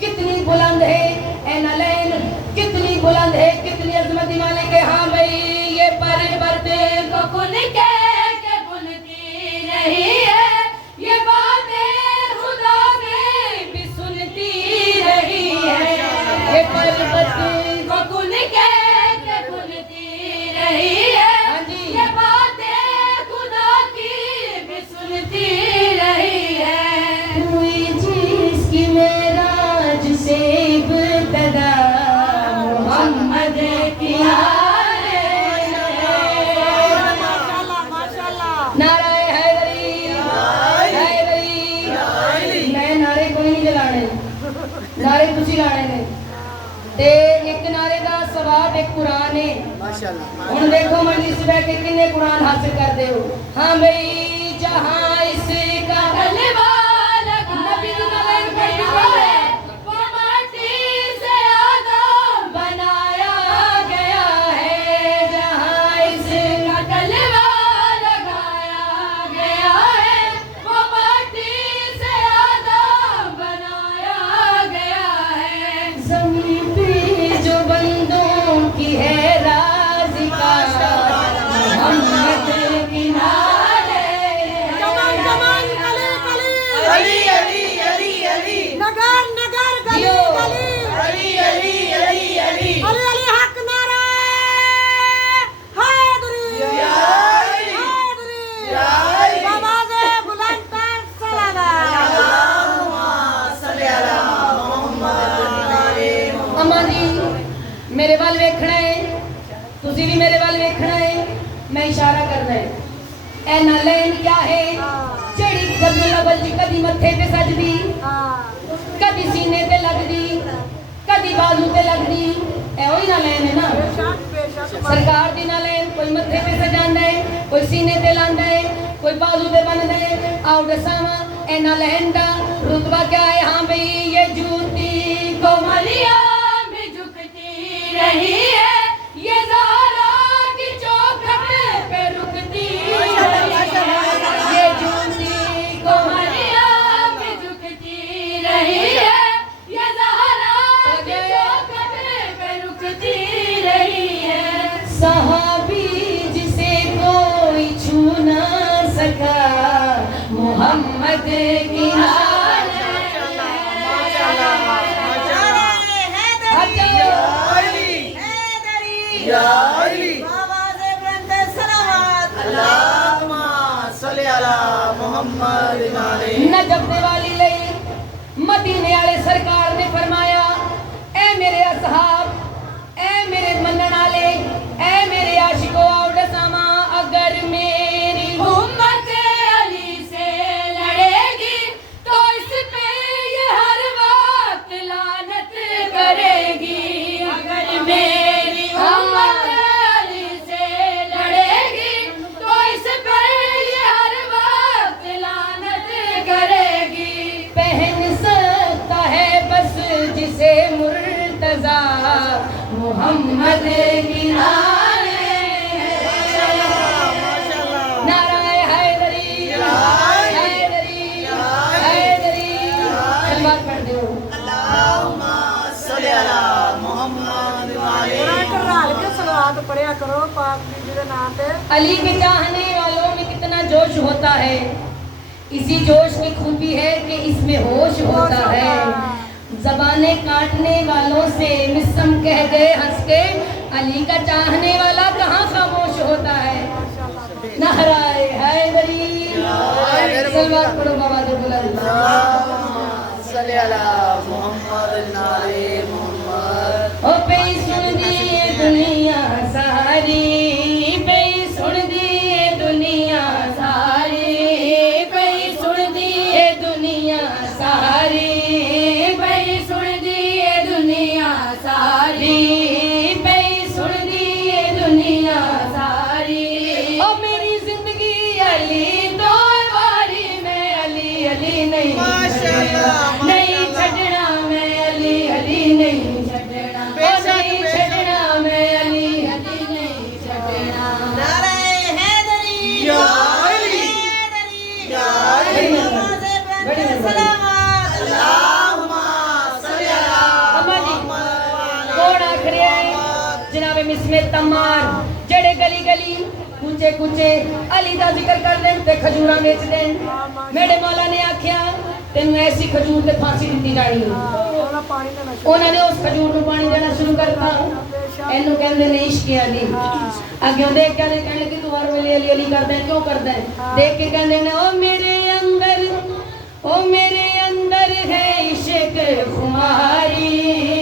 कितनी बुलंद है, ए नलैन कितनी बुलंद है, कितनी अजमती मालिक है। हाँ भाई ये पर्वत को खुल के बुनती रही है, ये बातें खुदा ने भी सुनती रही है। ये पर्वत को खुल के बुनती रही है, ये बातें खुदा की भी सुनती रही है। हुई जिसकी मेराज से इब्तिदा मोहम्मद की नारे हैदरी हैदरी। मैं नारे कोई नहीं जलाने, नारे तुसी लाने ने। ते एक नारे दा सवाब एक कुरान है माशाअल्लाह। हुन देखो मंडी से बैठ के किन्ने कुरान हासिल करदे हो। हां भाई जहां इसका गलबा लगा नबी दी नलैन कहा है, वो माटी से आदम बनाया गया है। जहां इसका गलबा लगाया गया है, वो माटी से आदम बनाया गया है। ज़मीन पे जो बंदों की है राज़िका मोहम्मद की नारे। अली अली अली अली नगर नगर गली गली अली अली अली अली अली अली हक नारा हैदरी हैदरी आवाज़े बुलंद कर सलावत सल्ले अला मोहम्मद। अम्मा जी मेरे वाल वेखना है, तुसी भी मेरे वाल वेखना है, मैं इशारा करना है। ए नलैन क्या है जेड़ी गद्दू लबल जी कदी मथे ते सजदी, कदी सीने ते लगदी, कदी बाजू ते लगदी। ए ओही नलैन है ना सरकार दी नलैन। कोई मथे पे सजांदा है, कोई सीने ते लांदा है, कोई बाजू ते बनदा है। आओ दसावा ए नलैन दा रुतबा क्या है। हाँ भाई ये जूती कोमलिया भी झुकती रही है, ये ज़हरा की चौखट पे रुकती रही है। ये जूती कोमलिया भी झुकती रही है, ये ज़हरा की चौखट पे रुकती रही है। सहाबी जिसे कोई छू ना सका मोहम्मद की नजब दे वाली लई मदीने वाले सरकार ने फरमाया, ए मेरे असहाब, ए मेरे मनन वाले, ए मेरे आशिको आओ दसामा, अगर मेरी उम्मत अली से लड़ेगी तो इस पे ये हर वक्त लानत करेगी। अगर मेरी उम्मत अली से लड़ेगी तो इस पे ये हर वक्त लानत करेगी। पहन सकता है बस जिसे मुर्तजा मोहम्मद की नारे। नाराए हैदरी हैदरी हैदरी। सलवात पढ़ दो अल्लाहुम्मा सल्ली अला मोहम्मद राल के सलावत पढ़िया करो पाक बीबी के नाम पे। अली के चाहने वालों में कितना जोश होता है। इसी जोश की खूबी है कि इसमें होश होता है। जबाने काटने वालों से मिसम कह गए हंस के, अली का चाहने वाला कहाँ खामोश होता है। नाराए हैदरी सलवात पढ़ो बाबा जो बुलंद। सल्ले अला मोहम्मद नारे मोहम्मद। ओ पे सुन दिए दुनिया सारी, पे सुन दिए दुनिया सारी, पे सुन दिए दुनिया सारी, पे सुन दिए दुनिया सारी, पे सुन दिए दुनिया सारी। ओ मेरी जिंदगी अली तो बारी में अली अली नहीं माशाअल्लाह, नहीं छड़ना मैं जावे मिसमे तमार जेड़े गली गली कुचे कुचे अली दा जिक्र कर देन ते खजूरा बेच देन मेरे मौला ने आख्या तेन ऐसी खजूर ते फांसी दी जानी ਉਹਨਾਂ ਪਾਣੀ ਦਾ ਨਸ਼ਾ उन्होंने उस खजूर ਨੂੰ पानी देना शुरू करता ਇਹਨੂੰ ਕਹਿੰਦੇ ਨੇ ਇਸ਼ਕ ਅਲੀ ਅੱਗੇ ਦੇਖ ਕੇ कहने कि तू हर वेले अली अली करदा है क्यों करदा है देख के कहंदे ने ओ मेरे